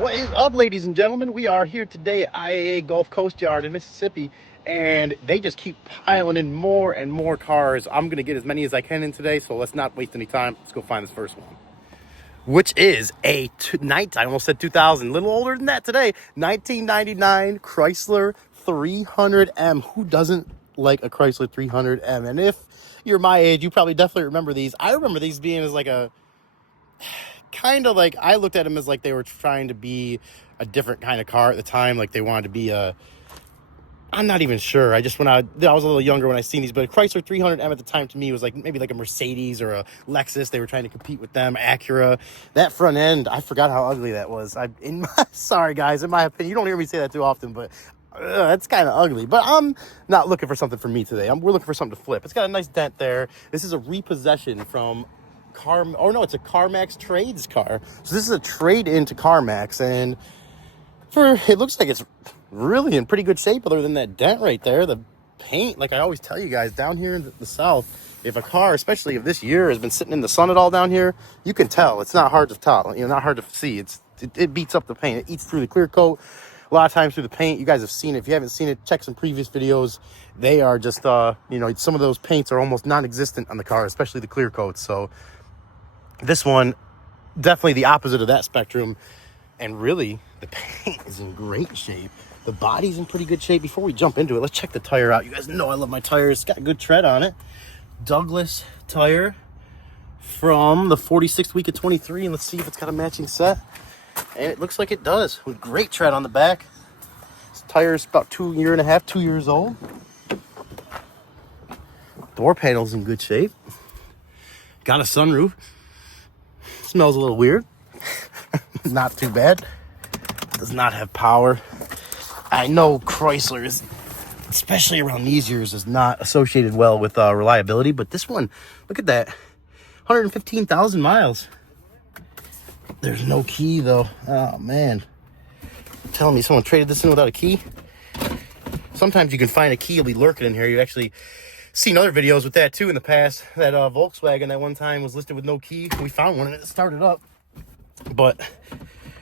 What is up, ladies and gentlemen? We are here today at Iaai Gulf Coast Yard in Mississippi, and they just keep piling in more and more cars. I'm going to get as many as I can in today, so let's not waste any time. Let's go find this first one, which is a I almost said 2000, a little older than that today, 1999 Chrysler 300M. Who doesn't like a Chrysler 300M? And if you're my age, you probably definitely remember these. I remember these being as like a kind of like, I looked at them as like they were trying to be a different kind of car at the time. Like they wanted to be I'm not even sure. I was a little younger when I seen these, but a Chrysler 300M at the time to me was like maybe like a Mercedes or a Lexus. They were trying to compete with them. Acura. That front end, I forgot how ugly that was. Sorry guys, in my opinion, you don't hear me say that too often, but that's kind of ugly. But I'm not looking for something for me today. We're looking for something to flip. It's got a nice dent there. This is a repossession from it's a CarMax trades car. So this is a trade into CarMax, and it looks like it's really in pretty good shape other than that dent right there. The paint, like I always tell you guys, down here in the South, if a car, especially if this year has been sitting in the sun at all down here, you can tell. It's not hard to tell, not hard to see. It beats up the paint. It eats through the clear coat a lot of times through the paint. You guys have seen it. If you haven't seen it, check some previous videos. They are just some of those paints are almost non-existent on the car, especially the clear coats. So this one, definitely the opposite of that spectrum. And really, the paint is in great shape. The body's in pretty good shape. Before we jump into it, let's check the tire out. You guys know I love my tires. It's got a good tread on it. Douglas tire from the 46th week of 23. And let's see if it's got a matching set. And it looks like it does, with great tread on the back. This tire's about 2 years old. Door panel's in good shape. Got a sunroof. Smells a little weird. Not too bad. Does not have power. I know Chrysler is, especially around these years, is not associated well with reliability, but this one, look at that, 115,000 miles. There's no key though. Oh man, you're telling me someone traded this in without a key? Sometimes you can find a key, it'll be lurking in here. You've actually seen other videos with that too in the past. That Volkswagen that one time was listed with no key. We found one and it started up. But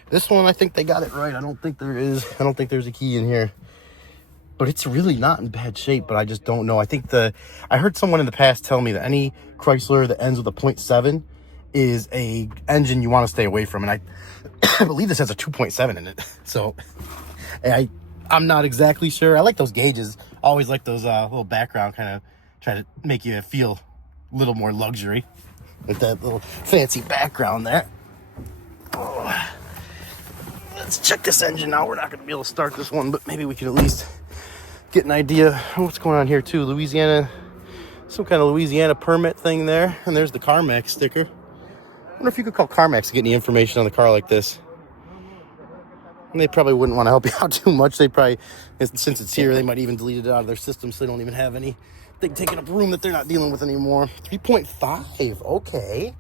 this one, I think they got it right. I don't think there's a key in here. But it's really not in bad shape, but I just don't know. I heard someone in the past tell me that any Chrysler that ends with a 0.7 is a engine you want to stay away from. And I believe this has a 2.7 in it. So I'm not exactly sure. I like those gauges. I always like those little background, kind of try to make you feel a little more luxury with that little fancy background there. Oh. Let's check this engine out. We're not going to be able to start this one, but maybe we can at least get an idea of what's going on here too. Louisiana, some kind of Louisiana permit thing there. And there's the CarMax sticker. I wonder if you could call CarMax to get any information on the car like this. And they probably wouldn't want to help you out too much. They probably, since it's here, they might even delete it out of their system, so they don't even have anything taking up room that they're not dealing with anymore. 3.5, okay.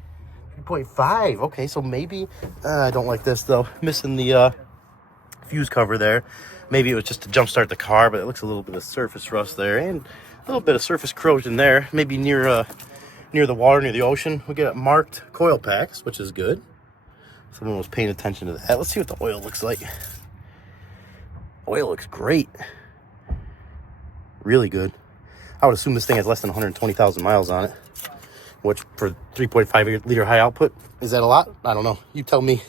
3.5, okay, so maybe, I don't like this though. Missing the fuse cover there. Maybe it was just to jumpstart the car, but it looks a little bit of surface rust there, and a little bit of surface corrosion there. Maybe near the water, near the ocean. We get marked coil packs, which is good. Someone was paying attention to that. Let's see what the oil looks like. Oil looks great. Really good. I would assume this thing has less than 120,000 miles on it. Which, for 3.5 liter high output, is that a lot? I don't know. You tell me.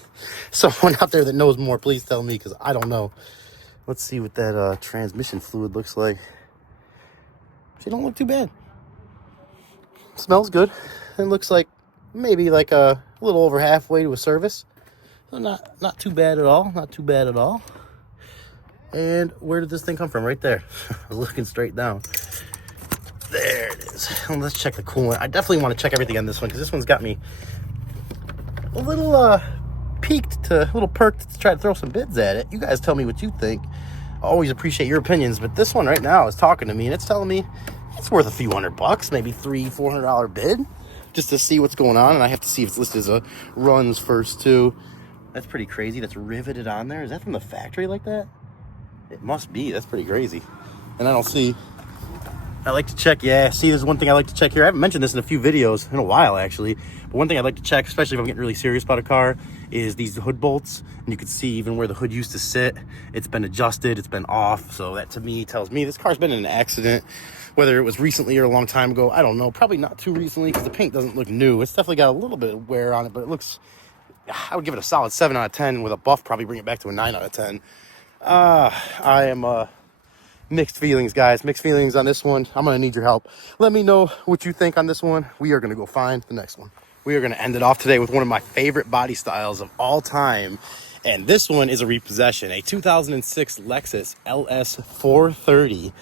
Someone out there that knows more, please tell me, because I don't know. Let's see what that transmission fluid looks like. She don't look too bad. Smells good. It looks like maybe like a little over halfway to a service. So not too bad at all. Not too bad at all. And where did this thing come from? Right there. I was looking straight down. There it is. Let's check the coolant. I definitely want to check everything on this one, because this one's got me a little perked to try to throw some bids at it. You guys tell me what you think. I always appreciate your opinions, but this one right now is talking to me, and it's telling me it's worth a few $100, maybe $300-$400 bid, just to see what's going on. And I have to see if it's listed as a runs first too. That's pretty crazy. That's riveted on there. Is that from the factory like that? It must be. That's pretty crazy. And I don't see I like to check, yeah, see, there's one thing I like to check here. I haven't mentioned this in a few videos, in a while actually, but one thing I like to check, especially if I'm getting really serious about a car, is these hood bolts. And you can see even where the hood used to sit, it's been adjusted, it's been off. So that to me tells me this car's been in an accident, whether it was recently or a long time ago. I don't know, probably not too recently because the paint doesn't look new. It's definitely got a little bit of wear on it, but it looks, I would give it a solid 7 out of 10 with a buff, probably bring it back to a 9 out of 10. I am, mixed feelings, guys. Mixed feelings on this one. I'm going to need your help. Let me know what you think on this one. We are going to go find the next one. We are going to end it off today with one of my favorite body styles of all time. And this one is a repossession. A 2006 Lexus LS 430.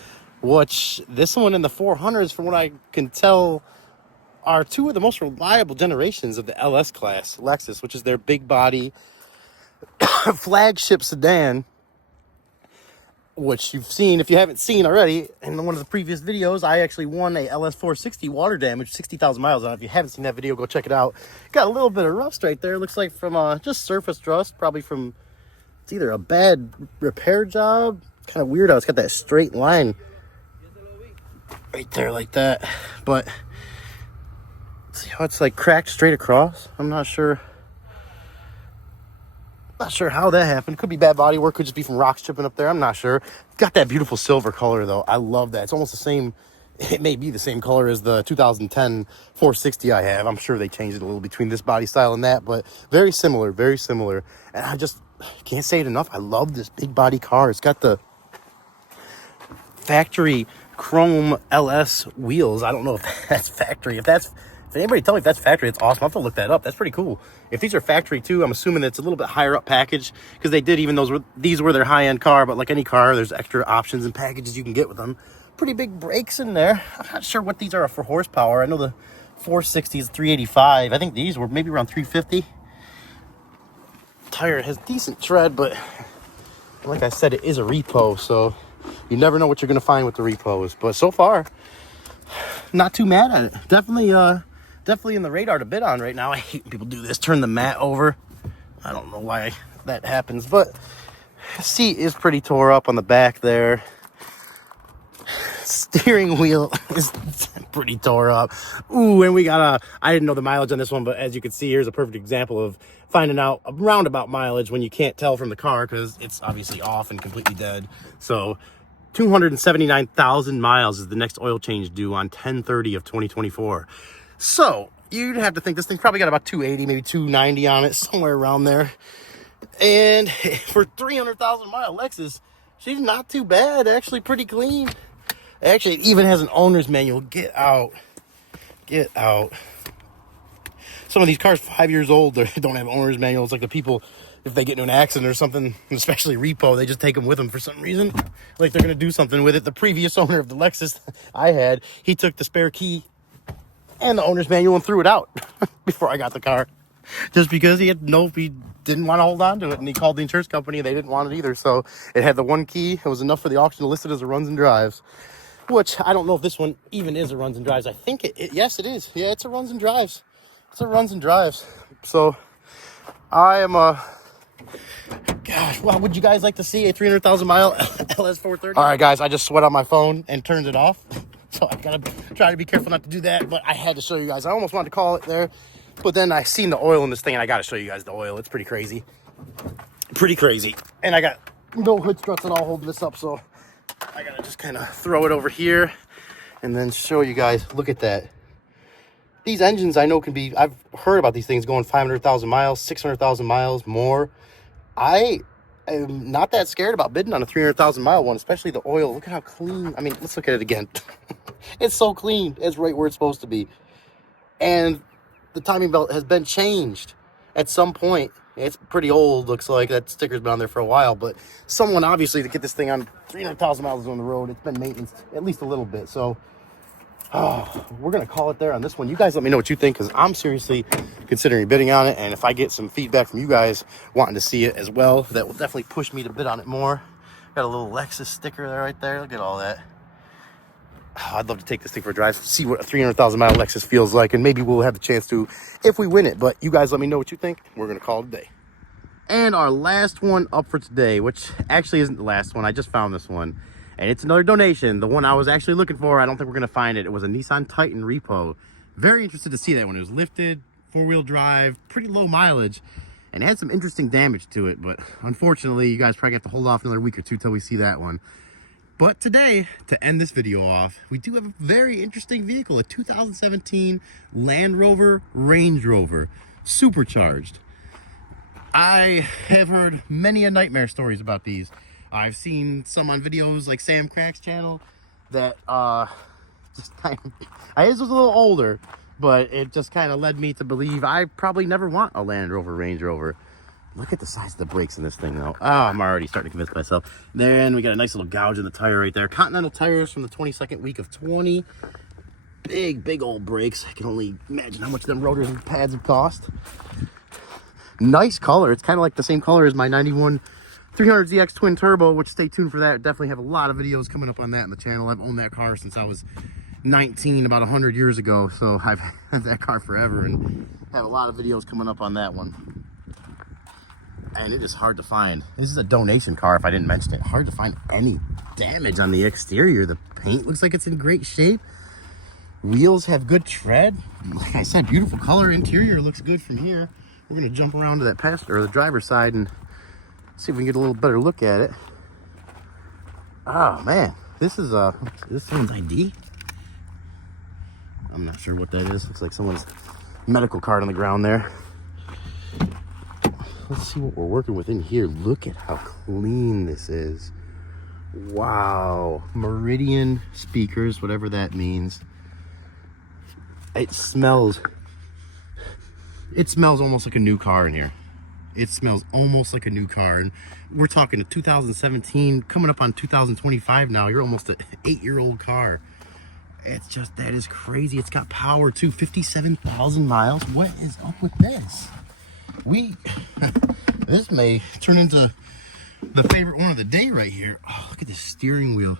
Which, this one and the 400s, from what I can tell, are two of the most reliable generations of the LS class Lexus, which is their big body flagship sedan, which you've seen. If you haven't seen already, in one of the previous videos, I actually won a LS 460 water damage, 60,000 miles on it. If you haven't seen that video, go check it out. Got a little bit of rust right there. Looks like from just surface rust, probably from, it's either a bad repair job. Kind of weird how it's got that straight line right there like that. But see how it's like cracked straight across? I'm not sure. Not sure how that happened. Could be bad body work. Could just be from rocks chipping up there. I'm not sure. Got that beautiful silver color, though. I love that. It's almost the same. It may be the same color as the 2010 460 I have. I'm sure they changed it a little between this body style and that, but very similar, very similar. And I just can't say it enough. I love this big body car. It's got the factory chrome LS wheels. I don't know if that's factory. If anybody tell me if that's factory, it's awesome. I'll have to look that up. That's pretty cool. If these are factory too, I'm assuming that it's a little bit higher up package, because they did, even these were their high-end car, but like any car, there's extra options and packages you can get with them. Pretty big brakes in there. I'm not sure what these are for horsepower. I know the 460 is 385. I think these were maybe around 350. Tire has decent tread, but like I said, it is a repo, so you never know what you're going to find with the repos. But so far, not too mad at it. Definitely in the radar to bid on right now. I hate when people do this, turn the mat over. I don't know why that happens, but seat is pretty tore up on the back there. Steering wheel is pretty tore up. Ooh, and we got I didn't know the mileage on this one, but as you can see, here's a perfect example of finding out a roundabout mileage when you can't tell from the car because it's obviously off and completely dead. So 279,000 miles is the next oil change due on 10/30 of 2024. So you'd have to think this thing's probably got about 280, maybe 290 on it, somewhere around there. And for 300,000 mile Lexus, she's not too bad. Actually pretty clean. Actually, it even has an owner's manual. Get out. Get out. Some of these cars 5 years old, they don't have owner's manuals. Like the people, if they get into an accident or something, especially repo, they just take them with them for some reason. Like they're going to do something with it. The previous owner of the Lexus I had, he took the spare key and the owner's manual and threw it out before I got the car, just because he didn't want to hold on to it, and he called the insurance company and they didn't want it either. So it had the one key. It was enough for the auction to list it as a runs and drives, which I don't know if this one even is a runs and drives. I think yes, it is. Yeah, it's a runs and drives. It's a runs and drives. So I am gosh, well, would you guys like to see a 300,000 mile LS 430? All right, guys, I just sweat on my phone and turned it off. So I've got to try to be careful not to do that, but I had to show you guys. I almost wanted to call it there, but then I seen the oil in this thing, and I got to show you guys the oil. It's pretty crazy. Pretty crazy. And I got no hood struts at all holding this up, so I got to just kind of throw it over here and then show you guys. Look at that. These engines I know can be, I've heard about these things going 500,000 miles, 600,000 miles, more. I am not that scared about bidding on a 300,000 mile one, especially the oil. Look at how clean. I mean, let's look at it again. It's so clean. It's right where it's supposed to be. And the timing belt has been changed at some point. It's pretty old, looks like. That sticker's been on there for a while, but someone obviously to get this thing on 300,000 miles on the road, it's been maintenance at least a little bit. So we're going to call it there on this one. You guys let me know what you think, because I'm seriously considering bidding on it. And if I get some feedback from you guys wanting to see it as well, that will definitely push me to bid on it more. Got a little Lexus sticker there right there. Look at all that. I'd love to take this thing for a drive, see what a 300,000 mile Lexus feels like, and maybe we'll have the chance to if we win it. But you guys let me know what you think. We're going to call it a day. And our last one up for today, which actually isn't the last one. I just found this one. And it's another donation. The one I was actually looking for, I don't think we're gonna find it. It was a Nissan Titan repo. Very interested to see that one. It was lifted, 4-wheel drive, pretty low mileage, and it had some interesting damage to it. But unfortunately, you guys probably have to hold off another week or two till we see that one. But today, to end this video off, we do have a very interesting vehicle, a 2017 Land Rover Range Rover, Supercharged. I have heard many a nightmare stories about these. I've seen some on videos like Sam Crack's channel that just kind of, his was a little older, but it just kind of led me to believe I probably never want a Land Rover Range Rover. Look at the size of the brakes in this thing though. Oh, I'm already starting to convince myself. Then we got a nice little gouge in the tire right there. Continental tires from the 22nd week of 20. Big old brakes. I can only imagine how much them rotors and pads have cost. Nice color. It's kind of like the same color as my 91 300ZX twin turbo, which stay tuned for that. Definitely have a lot of videos coming up on that in the channel. I've owned that car since I was 19, about 100 years ago. So I've had that car forever and have a lot of videos coming up on that one. And it is hard to find. This is a donation car, if I didn't mention it. Hard to find any damage on the exterior. The paint looks like it's in great shape. Wheels have good tread. Like I said, beautiful color. Interior looks good from here. We're gonna jump around to that passenger or the driver's side and see if we can get a little better look at it. Oh man, this is someone's ID. I'm not sure what that is. Looks like someone's medical card on the ground there. Let's see what we're working with in here. Look at how clean this is. Wow. Meridian speakers, whatever that means. It smells almost like a new car in here. It smells almost like a new car. And we're talking a 2017, coming up on 2025 now. You're almost an 8-year-old car. It's just, that is crazy. It's got power too, 57,000 miles. What is up with this? This may turn into the favorite one of the day right here. Oh, look at this steering wheel.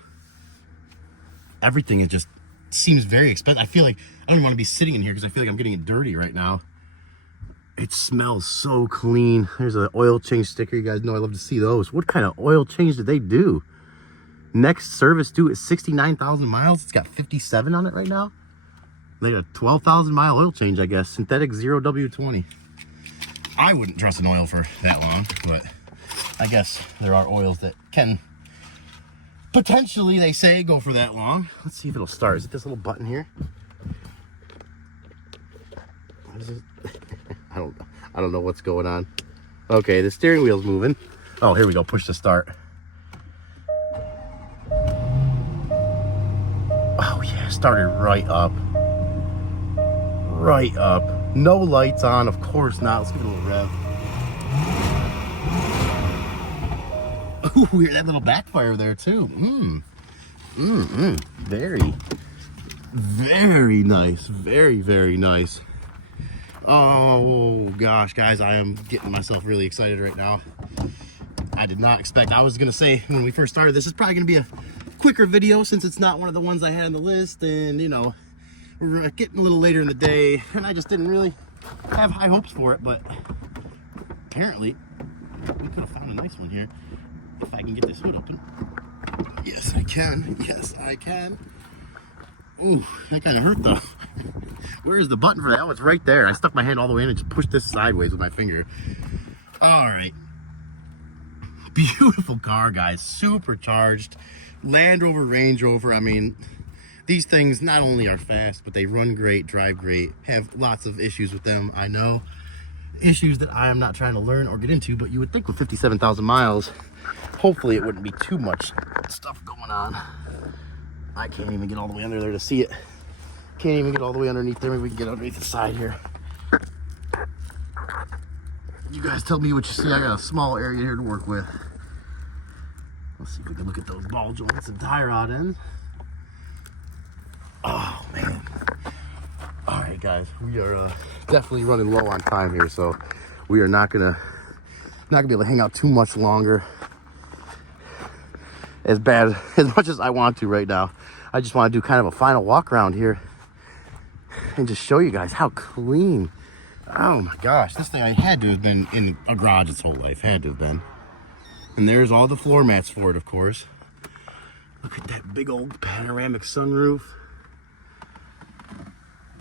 Everything, it just seems very expensive. I feel like I don't even want to be sitting in here because I feel like I'm getting it dirty right now. It smells so clean. There's an oil change sticker. You guys know I love to see those. What kind of oil change did they do? Next service due at 69,000 miles. It's got 57 on it right now. They got a 12,000 mile oil change, I guess. Synthetic 0W20. I wouldn't trust an oil for that long, but I guess there are oils that can potentially, they say, go for that long. Let's see if it'll start. Is it this little button here? What is it? I don't know what's going on. Okay, the steering wheel's moving. Oh, here we go. Push to start. Oh yeah, started right up. Right up. No lights on, of course not. Let's give it a little rev. Ooh, we hear that little backfire there too. Very, very nice. Very nice. Oh gosh, guys, I am getting myself really excited right now. I did not expect, I was gonna say when we first started, this is probably gonna be a quicker video since it's not one of the ones I had on the list, and you know, we're getting a little later in the day and I just didn't really have high hopes for it, but apparently we could have found a nice one here if I can get this hood open. Yes, I can. Yes, I can. Ooh, that kind of hurt though. Where's the button for that? Oh, it's right there. I stuck my hand all the way in and just pushed this sideways with my finger. All right. Beautiful car, guys. Supercharged. Land Rover, Range Rover. I mean, these things not only are fast, but they run great, drive great, have lots of issues with them. I know. Issues that I am not trying to learn or get into, but you would think with 57,000 miles, hopefully it wouldn't be too much stuff going on. I can't even get all the way under there to see it. Can't even get all the way underneath there. Maybe we can get underneath the side here. You guys tell me what you see. I got a small area here to work with. Let's see if we can look at those ball joints and tie rod ends. Oh man. All right, guys, we are definitely running low on time here, so we are not gonna be able to hang out too much longer. As much as I want to right now, I just want to do kind of a final walk around here and just show you guys how clean. Oh my gosh, this thing I had to have been in a garage its whole life. Had to have been. And there's all the floor mats for it, of course. Look at that big old panoramic sunroof.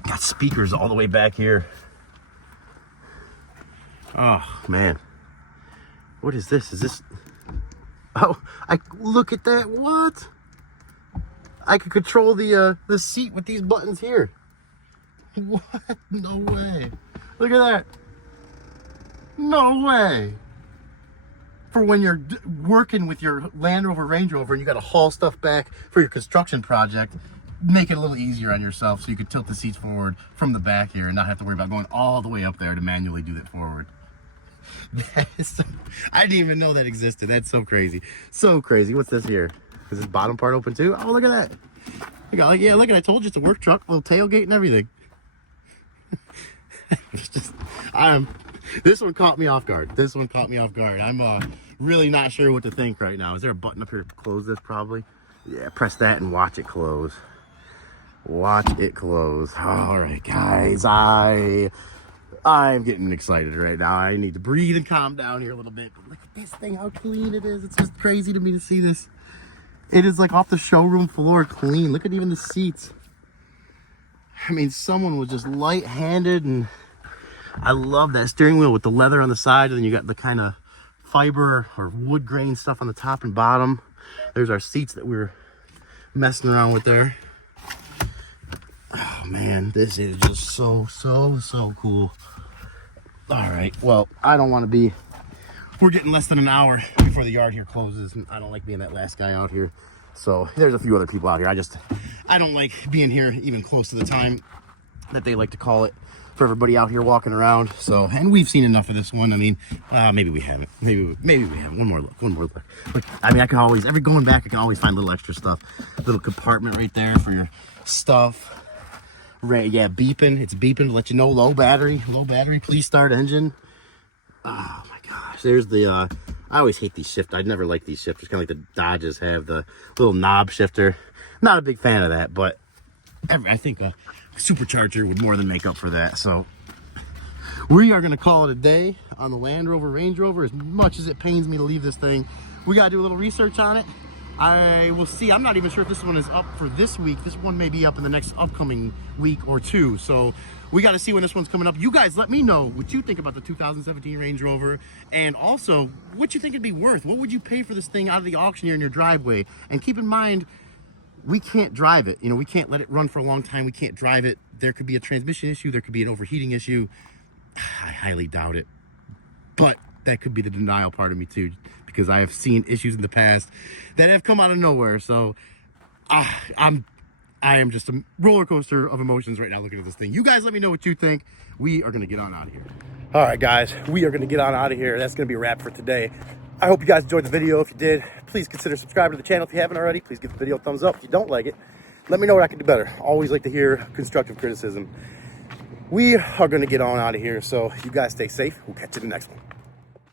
Got speakers all the way back here. Oh, man. What is this? Is this... Oh, look at that. What? I could control the seat with these buttons here. What? No way. Look at that. No way. For when you're working with your Land Rover, Range Rover, and you got to haul stuff back for your construction project, make it a little easier on yourself so you could tilt the seats forward from the back here and not have to worry about going all the way up there to manually do that forward. I didn't even know that existed. That's so crazy. So crazy. What's this here? Is this bottom part open too? Oh, look at that. Yeah, look at it. I told you it's a work truck, little tailgate and everything. This one caught me off guard. I'm really not sure what to think right now. Is there a button up here to close this? Probably. Yeah, press that and watch it close. Watch it close. All right, guys. I'm getting excited right now. I need to breathe and calm down here a little bit. But look at this thing, how clean it is. It's just crazy to me to see this. It is like off the showroom floor clean. Look at even the seats. I mean, someone was just light-handed, and I love that steering wheel with the leather on the side, and then you got the kind of fiber or wood grain stuff on the top and bottom. There's our seats that we were messing around with there. Oh man, this is just so cool. All right, well, I don't want to be, we're getting less than an hour before the yard here closes, and I don't like being that last guy out here. So there's a few other people out here. I don't like being here even close to the time that they like to call it for everybody out here walking around. So, and we've seen enough of this one. I mean, maybe we haven't. Maybe we haven't. One more look. But, I mean, I can always, going back, I can always find little extra stuff. Little compartment right there for your stuff. Yeah, beeping. It's beeping to let you know low battery. Please start engine. Oh my gosh. There's the, I always hate these shifters. I never like these shifters. Kind of like the Dodges have the little knob shifter. Not a big fan of that, but I think a Supercharger would more than make up for that. So we are going to call it a day on the Land Rover, Range Rover. As much as it pains me to leave this thing, we got to do a little research on it. I will see. I'm not even sure if this one is up for this week. This one may be up in the next upcoming week or two. So we got to see when this one's coming up. You guys let me know what you think about the 2017 Range Rover, and also what you think it'd be worth. What would you pay for this thing out of the auction here in your driveway? And keep in mind, we can't drive it. You know, we can't let it run for a long time. We can't drive it. There could be a transmission issue. There could be an overheating issue. I highly doubt it. But that could be the denial part of me too, because I have seen issues in the past that have come out of nowhere. So I am just a roller coaster of emotions right now looking at this thing. You guys let me know what you think. We are going to get on out of here. All right, guys, we are going to get on out of here. That's going to be a wrap for today. I hope you guys enjoyed the video. If you did, please consider subscribing to the channel if you haven't already. Please give the video a thumbs up. If you don't like it, let me know what I can do better. Always like to hear constructive criticism. We are going to get on out of here, so you guys stay safe. We'll catch you in the next one.